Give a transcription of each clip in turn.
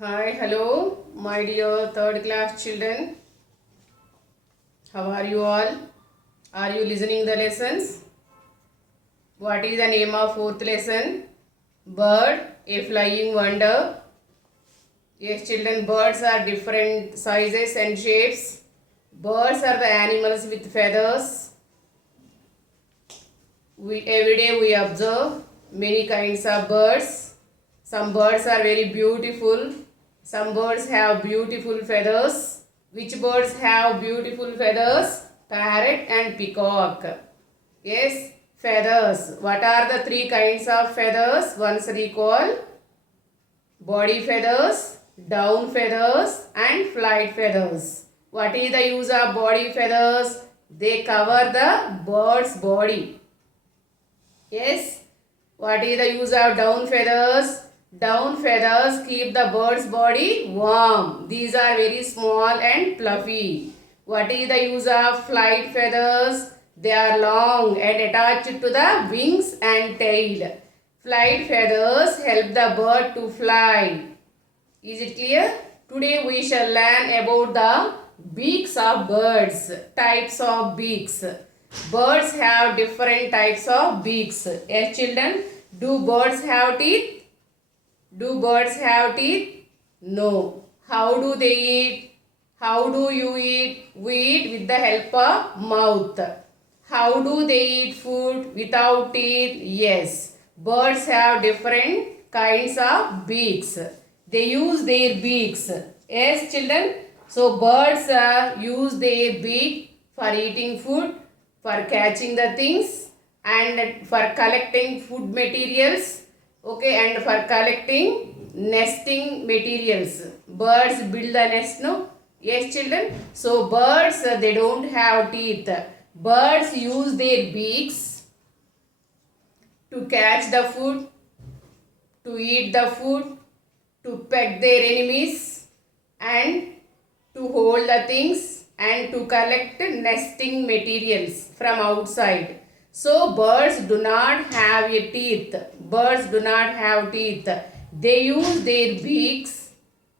Hi, hello, my dear third class children. How are you all? Are you listening the lessons? What is the name of fourth lesson? Bird, a flying wonder. Yes, children, birds are different sizes and shapes. Birds are the animals with feathers. Every day we observe many kinds of birds. Some birds are very beautiful. Some birds have beautiful feathers. Which birds have beautiful feathers? Parrot and peacock. Yes, feathers. What are the three kinds of feathers? Once recall. Body feathers, down feathers and flight feathers. What is the use of body feathers? They cover the bird's body. Yes. What is the use of down feathers? Down feathers keep the bird's body warm. These are very small and fluffy. What is the use of flight feathers? They are long and attached to the wings and tail. Flight feathers help the bird to fly. Is it clear? Today we shall learn about the beaks of birds, types of beaks. Birds have different types of beaks. Yes, children, do birds have teeth? Do birds have teeth? No. How do they eat? How do you eat? We eat with the help of mouth. How do they eat food without teeth? Yes. Birds have different kinds of beaks. They use their beaks. Yes, children. So birds use their beak for eating food, for catching the things, and for collecting food materials. Okay, and for collecting nesting materials. Birds build the nest, no? Yes, children. So birds, they don't have teeth. Birds use their beaks to catch the food, to eat the food, to peck their enemies, and to hold the things, and to collect nesting materials from outside. So birds do not have a teeth. Birds do not have teeth. They use their beaks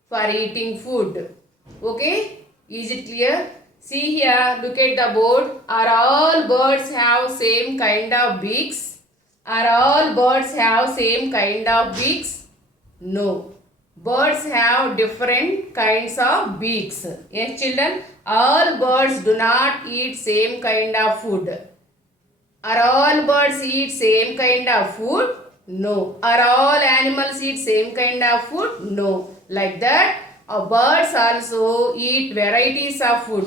for eating food. Okay? Is it clear? See here, look at the board. Are all birds have same kind of beaks? Are all birds have same kind of beaks? No. Birds have different kinds of beaks. Yes, children, all birds do not eat same kind of food. Are all birds eat same kind of food? No. Are all animals eat same kind of food? No. Like that, birds also eat varieties of food.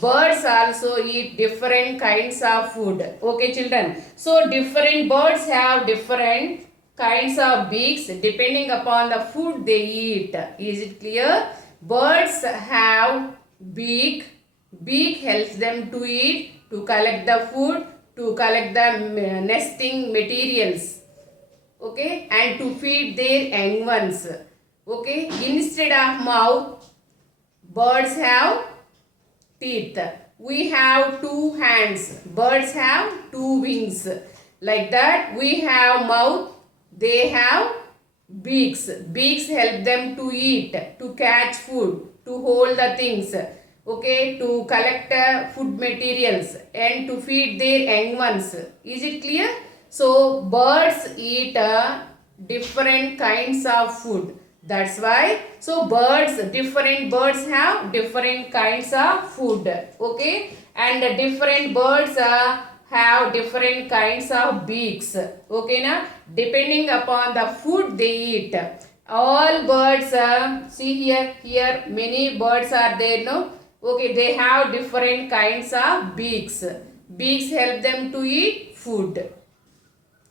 Birds also eat different kinds of food. Okay, children. So, different birds have different kinds of beaks depending upon the food they eat. Is it clear? Birds have beak. Beak helps them to eat, to collect the food, to collect the nesting materials, okay, and to feed their young ones. Okay, instead of mouth, birds have teeth. We have two hands. Birds have two wings. Like that, we have mouth. They have beaks. Beaks help them to eat, to catch food, to hold the things. Okay, to collect food materials and to feed their young ones. Is it clear? So birds eat different kinds of food. That's why, so different birds have different kinds of food. Okay, and different birds have different kinds of beaks. Okay, now depending upon the food they eat. All birds, see here many birds are there, no? Okay, they have different kinds of beaks. Beaks help them to eat food.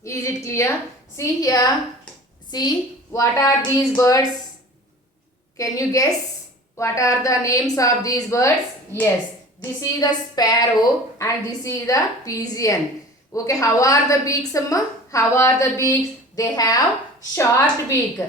Is it clear? See here. See, what are these birds? Can you guess? What are the names of these birds? Yes. This is the sparrow and this is the pigeon. Okay, how are the beaks, Amma? How are the beaks? They have short beak.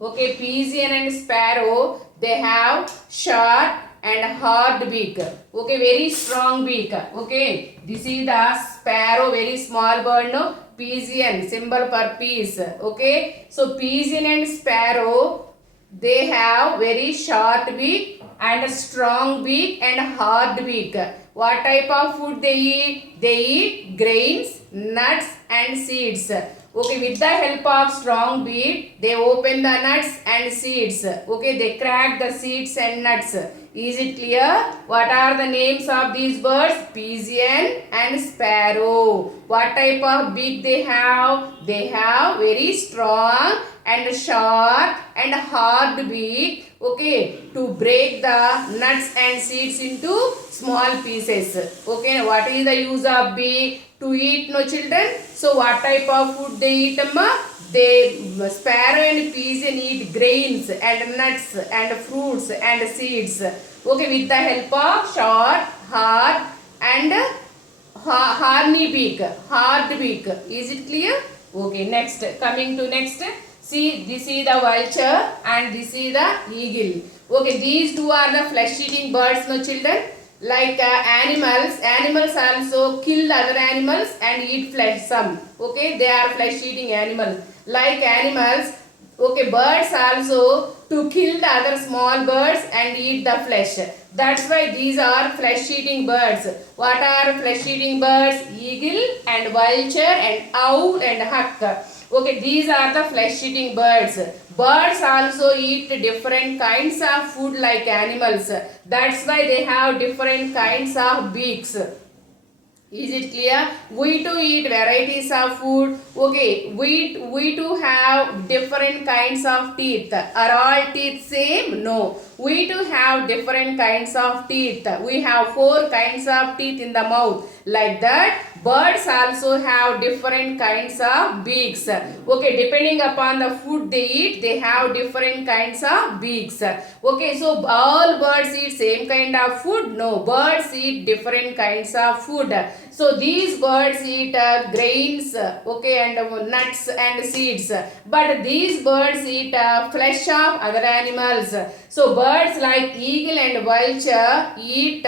Okay, pigeon and sparrow, they have short and hard beak. Okay, very strong beak. Okay, this is the sparrow, very small bird, no? Pigeon, symbol for peace. Okay, so pigeon and sparrow, They have very short beak and strong beak and hard beak. What type of food they eat? They eat grains, nuts and seeds. Okay, with the help of strong beak, they open the nuts and seeds. Okay, they crack the seeds and nuts. Is it clear? What are the names of these birds? Pigeon and sparrow. What type of beak they have? They have very strong and sharp and hard beak. Okay, to break the nuts and seeds into small pieces. Okay, what is the use of beak? To eat, no children. So what type of food they eat, amma? They, sparrow and pigeon eat grains and nuts and fruits and seeds. Okay, with the help of short, hard and horny beak, hard beak. Is it clear? Okay, next, coming to next. See, this is the vulture and this is the eagle. Okay, these two are the flesh eating birds, no children. Like animals also kill other animals and eat flesh some. Okay, they are flesh eating animals. Like animals, okay, birds also to kill the other small birds and eat the flesh. That's why these are flesh eating birds. What are flesh eating birds? Eagle and vulture and owl and hawk. Okay, these are the flesh eating birds. Birds also eat different kinds of food like animals. That's why they have different kinds of beaks. Is it clear? We too eat varieties of food. Okay, we too have different kinds of teeth. Are all teeth same? No. We too have different kinds of teeth. We have 4 kinds of teeth in the mouth. Like that, birds also have different kinds of beaks. Okay, depending upon the food they eat, they have different kinds of beaks. Okay, so all birds eat same kind of food? No, birds eat different kinds of food. So these birds eat grains, okay, and nuts and seeds. But these birds eat flesh of other animals. So birds like eagle and vulture eat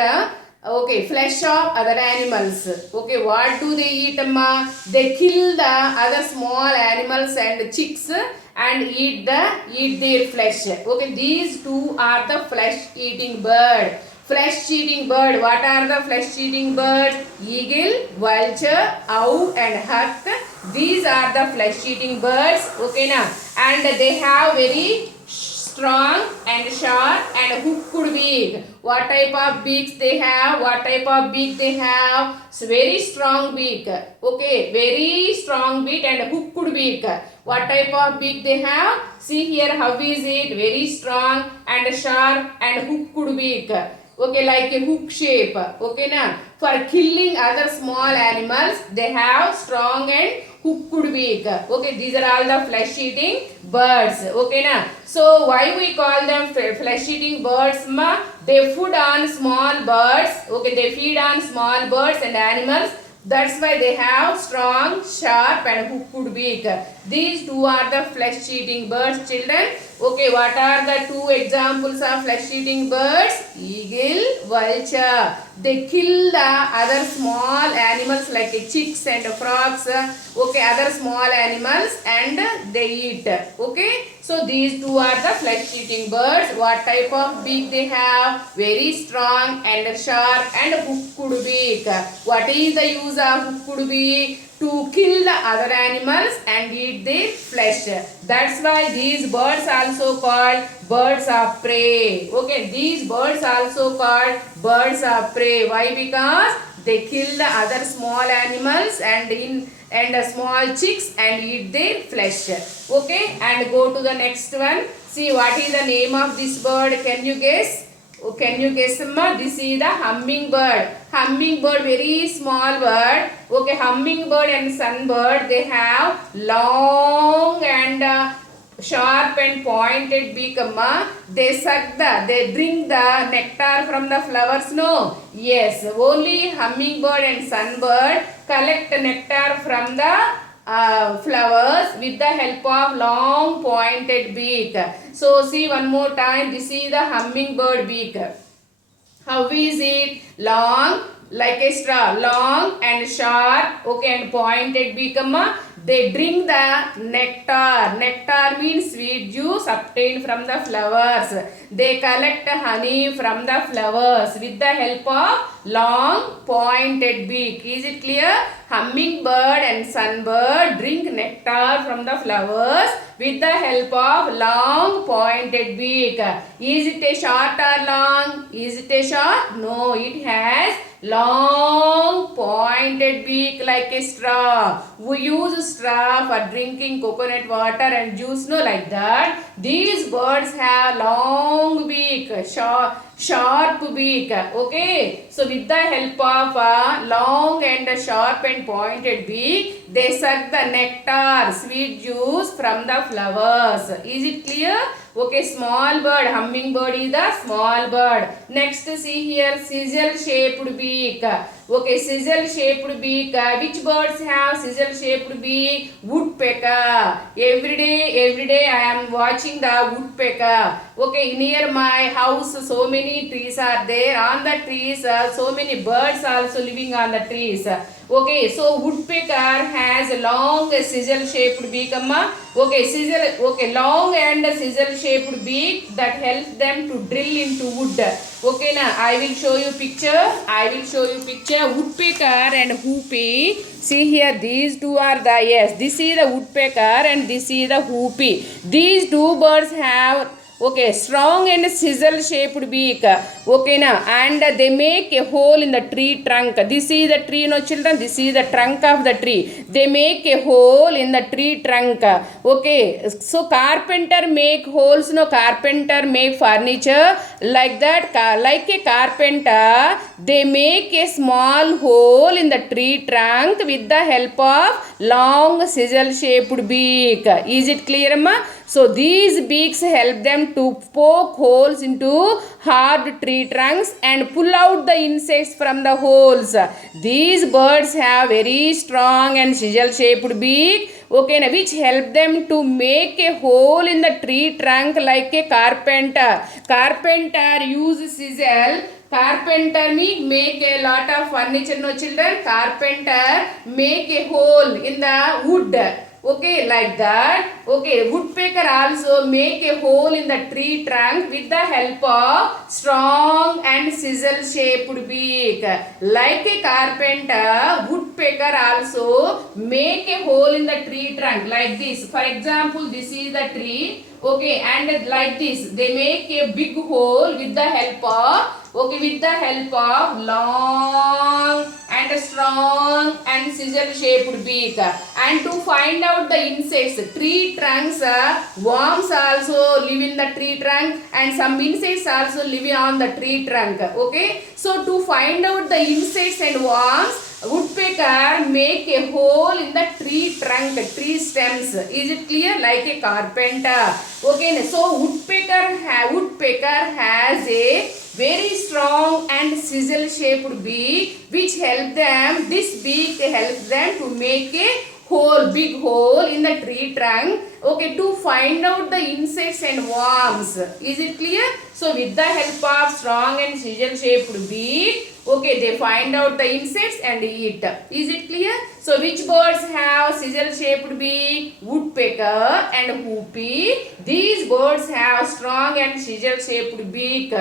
okay, flesh of other animals. Okay, what do they eat, amma? They kill the other small animals and chicks and eat their flesh. Okay, these two are the flesh eating bird. Flesh eating bird. What are the flesh eating birds? Eagle, vulture, owl and hawk. These are the flesh eating birds. Okay, na? And they have very strong and sharp and hooked beak. What type of beaks they have? What type of beak they have? So very strong beak. Okay, very strong beak and hooked beak. What type of beak they have? See here, how is it? Very strong and sharp and hooked beak. Okay, like a hook shape. Okay, na? For killing other small animals, they have strong and hooked beak. Okay, these are all the flesh eating birds. Okay, na? So why we call them flesh eating birds, ma? They feed on small birds. Okay, they feed on small birds and animals. That's why they have strong, sharp and hooked beak. These two are the flesh eating birds, children. Okay, what are the 2 examples of flesh eating birds? Eagle, vulture. They kill the other small animals like chicks and frogs. Okay, other small animals and they eat. Okay, so these two are the flesh eating birds. What type of beak they have? Very strong and sharp and hooked beak. What is the use of hooked beak? To kill the other animals and eat their flesh. That's why these birds also called birds of prey. Okay, these birds also called birds of prey. Why? Because they kill the other small animals and small chicks and eat their flesh. Okay, and go to the next one. See, what is the name of this bird? Can you guess? Oh, can you guess, amma? This is the hummingbird. Hummingbird, very small bird. Okay, hummingbird and sunbird, they have long and sharp and pointed beak, amma. They drink the nectar from the flowers, no? Yes, only hummingbird and sunbird collect nectar from the flowers with the help of long pointed beak. So see one more time, this is the hummingbird beak. How is it? Long, like a straw, long and sharp, okay, and pointed beak, they drink the nectar. Nectar means sweet juice obtained from the flowers. They collect honey from the flowers with the help of long pointed beak. Is it clear? Hummingbird and sunbird drink nectar from the flowers with the help of long pointed beak. Is it a short or long? Is it a short? No, it has long pointed beak like a straw. We use straw for drinking coconut water and juice, no, like that. These birds have long beak, sharp beak, okay. So with the help of a long and sharp and pointed beak, they suck the nectar, sweet juice from the flowers. Is it clear? Okay, small bird, hummingbird is the small bird. Next, see here, sizzle shaped beak. Okay, sizzle shaped beak. Which birds have sizzle shaped beak? Woodpecker. Every day I am watching the woodpecker. Okay, near my house so many trees are there. On the trees so many birds also living on the trees. Okay, so woodpecker has a long sizzle shaped beak, okay, long and sizzle shaped beak that helps them to drill into wood. Okay, now I will show you picture. Woodpecker and whoopee. See here, these two are the, yes, this is the woodpecker and this is the whoopee. These two birds have, okay, strong and sizzle shaped beak, okay, now, and they make a hole in the tree trunk. This is the tree, no children, this is the trunk of the tree. They make a hole in the tree trunk, okay. So carpenter make holes, no, carpenter make furniture like that. Like a carpenter, they make a small hole in the tree trunk with the help of long sizzle shaped beak. Is it clear, ma? So these beaks help them to poke holes into hard tree trunks and pull out the insects from the holes. These birds have very strong and sizzle shaped beak, okay, which help them to make a hole in the tree trunk like a carpenter. Carpenter use sizzle. Carpenter make a lot of furniture, no children. Carpenter make a hole in the wood, okay, like that. Okay, woodpecker also make a hole in the tree trunk with the help of strong and sizzle shaped beak. Like a carpenter, woodpecker also make a hole in the tree trunk like this. For example, this is the tree, okay, and like this they make a big hole with the help of, okay, with the help of long and strong and sizzle shaped beak. And to find out the insects, tree trunks, worms also live in the tree trunk and some insects also live on the tree trunk, okay. So to find out the insects and worms, woodpecker make a hole in the tree trunk, tree stems. Is it clear? Like a carpenter, okay. So woodpecker has a very strong and sizzle shaped beak which help them, this beak helps them to make a hole, big hole in the tree trunk, okay, to find out the insects and worms. Is it clear? So with the help of strong and sizzle shaped beak, okay, they find out the insects and eat. Is it clear? So which birds have sizzle shaped beak? Woodpecker and whoopee. These birds have strong and sizzle shaped beak.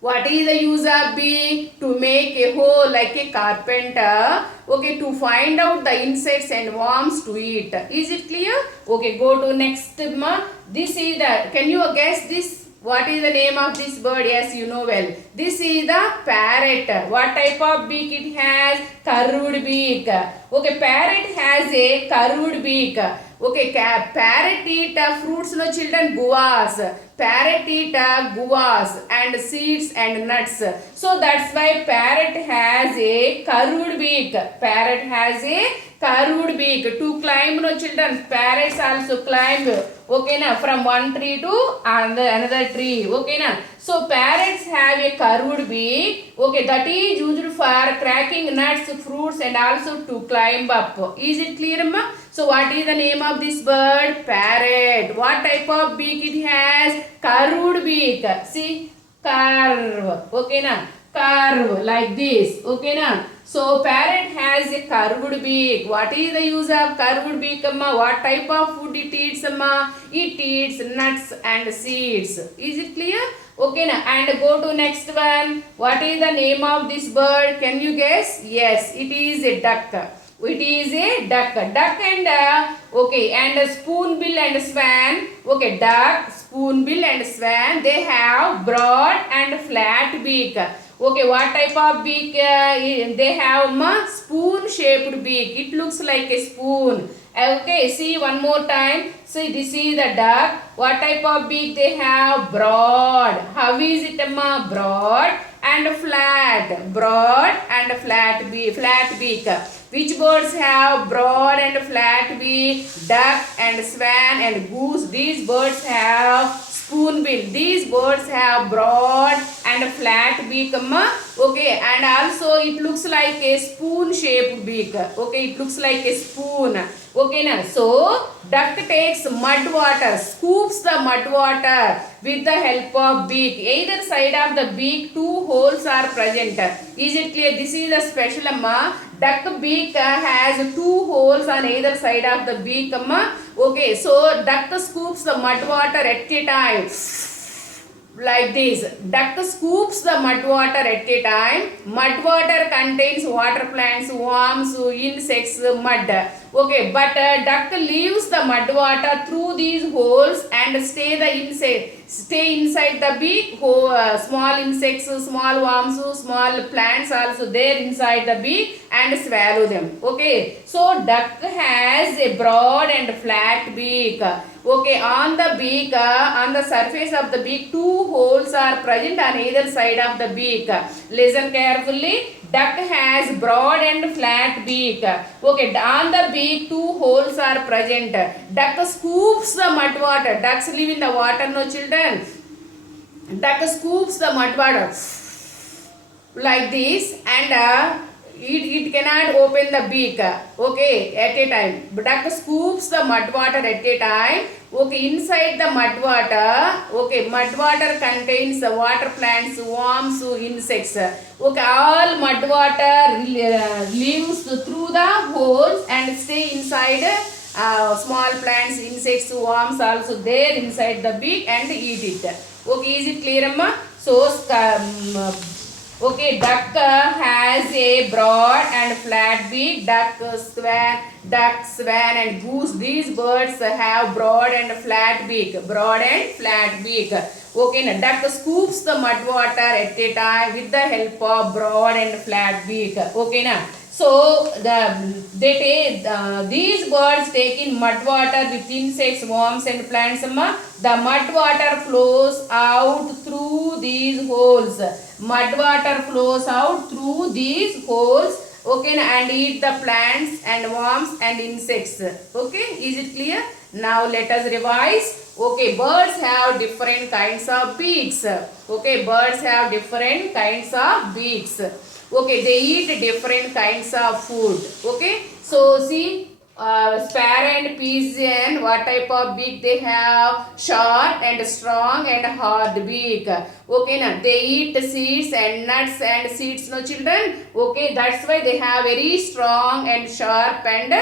What is the use of beak? To make a hole like a carpenter, okay, to find out the insects and worms to eat. Is it clear? Okay, go to next, ma. This is the, can you guess this? What is the name of this bird? Yes, you know well. This is the parrot. What type of beak it has? Curved beak. Okay, parrot has a curved beak. Okay, parrot eat fruits, no children, guavas. Parrot eat guavas and seeds and nuts. So that's why parrot has a curved beak. Parrot has a curved beak. To climb, no children, parrots also climb, okay, na, from one tree to another tree, okay, na. So parrots have a curved beak, okay, that is used for cracking nuts, fruits and also to climb up. Is it clear, ma? So what is the name of this bird? Parrot. What type of beak it has? Curved beak. See, curve, okay, na. curve like this. Okay na? So parrot has a curved beak. What is the use of curved beak, amma? What type of food it eats, amma? It eats nuts and seeds. Is it clear? Okay na? And go to next one. What is the name of this bird? Can you guess? Yes, it is a duck. It is a duck. Duck and okay, and spoonbill and swan. Okay, duck, spoonbill and swan. They have broad and flat beak. Okay, what type of beak they have? Spoon shaped beak. It looks like a spoon. Okay, see one more time. See, this is the duck. What type of beak they have? Broad. How is it, amma? Broad and flat. Broad and flat beak. Flat beak. Which birds have broad and flat beak? Duck and swan and goose. These birds have spoonbill. These birds have broad and flat beak, amma. Okay, and also it looks like a spoon shaped beak. Okay, it looks like a spoon. Okay na? So duck takes mud water, scoops the mud water with the help of beak. Either side of the beak, two holes are present. Is it clear? This is a special, amma. Duck beak has two holes on either side of the beak, amma. Okay, so duck scoops the mud water at a time. Like this. Duck scoops the mud water at a time. Mud water contains water plants, worms, insects, mud. Okay, but duck leaves the mud water through these holes and stay inside the beak. Small insects, small worms, small plants also there inside the beak and swallow them. Okay, so duck has a broad and flat beak. Okay, on the beak, on the surface of the beak, two holes are present on either side of the beak. Listen carefully. Duck has broad and flat beak. Okay, on the beak, two holes are present. Duck scoops the mud water. Ducks live in the water, no children. Duck scoops the mud water like this, and it cannot open the beak. Okay, at a time. Duck scoops the mud water at a time. Okay, inside the mud water, okay, mud water contains water plants, worms, insects. Okay, all mud water lives through the holes and stay inside small plants, insects, worms also there inside the beak and eat it. Okay, is it clear, amma? So, okay, duck has a broad and flat beak. Duck, swan and goose. These birds have broad and flat beak. Broad and flat beak. Okay, now duck scoops the mud water at a time with the help of broad and flat beak. Okay, now. So these birds take in mud water with insects, worms and plants. The mud water flows out through these holes. Mud water flows out through these holes. Okay, and eat the plants and worms and insects. Okay, is it clear? Now let us revise. Okay, birds have different kinds of beaks. Okay, birds have different kinds of beaks. Okay, they eat different kinds of food. Okay, so see, sparrow and pigeon, what type of beak they have? Short and strong and hard beak. Okay, now they eat seeds and nuts and seeds, no children. Okay, that's why they have very strong and sharp and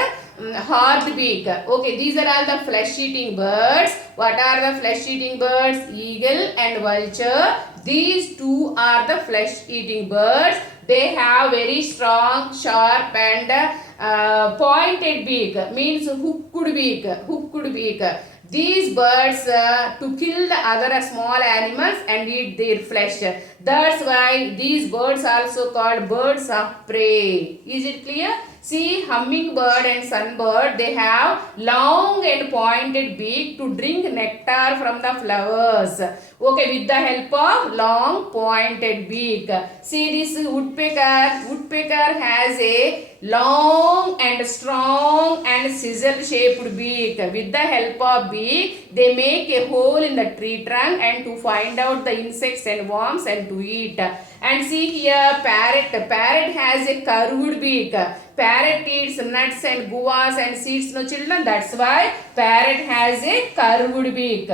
hard beak. Okay, these are all the flesh eating birds. What are the flesh eating birds? Eagle and vulture. These two are the flesh eating birds. They have very strong, sharp and pointed beak. Means hooked beak. Hooked beak. These birds to kill the other small animals and eat their flesh. That's why these birds also called birds of prey. Is it clear? See, hummingbird and sunbird, they have long and pointed beak to drink nectar from the flowers. Okay, with the help of long pointed beak. See this woodpecker. Woodpecker has a long and strong and scissor shaped beak. With the help of beak, they make a hole in the tree trunk and to find out the insects and worms and to eat. And see here, parrot. Parrot has a curved beak. Parrot eats nuts and guavas and seeds, no children. That's why parrot has a curved beak.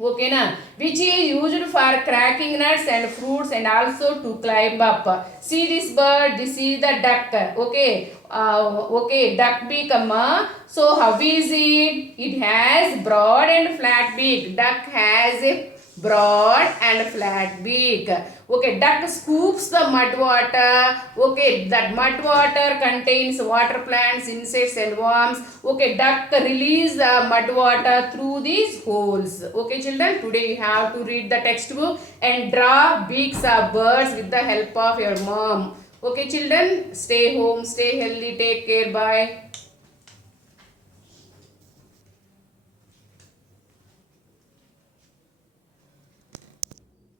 Okay na, which is used for cracking nuts and fruits and also to climb up. See this bird, this is the duck. Okay, okay, duck beak amma. So how is it? It has broad and flat beak. Duck has a broad and flat beak. Okay, duck scoops the mud water. Okay, that mud water contains water plants, insects and worms. Okay, duck release the mud water through these holes. Okay, children, today you have to read the textbook and draw beaks of birds with the help of your mom. Okay, children, stay home, stay healthy, take care, bye.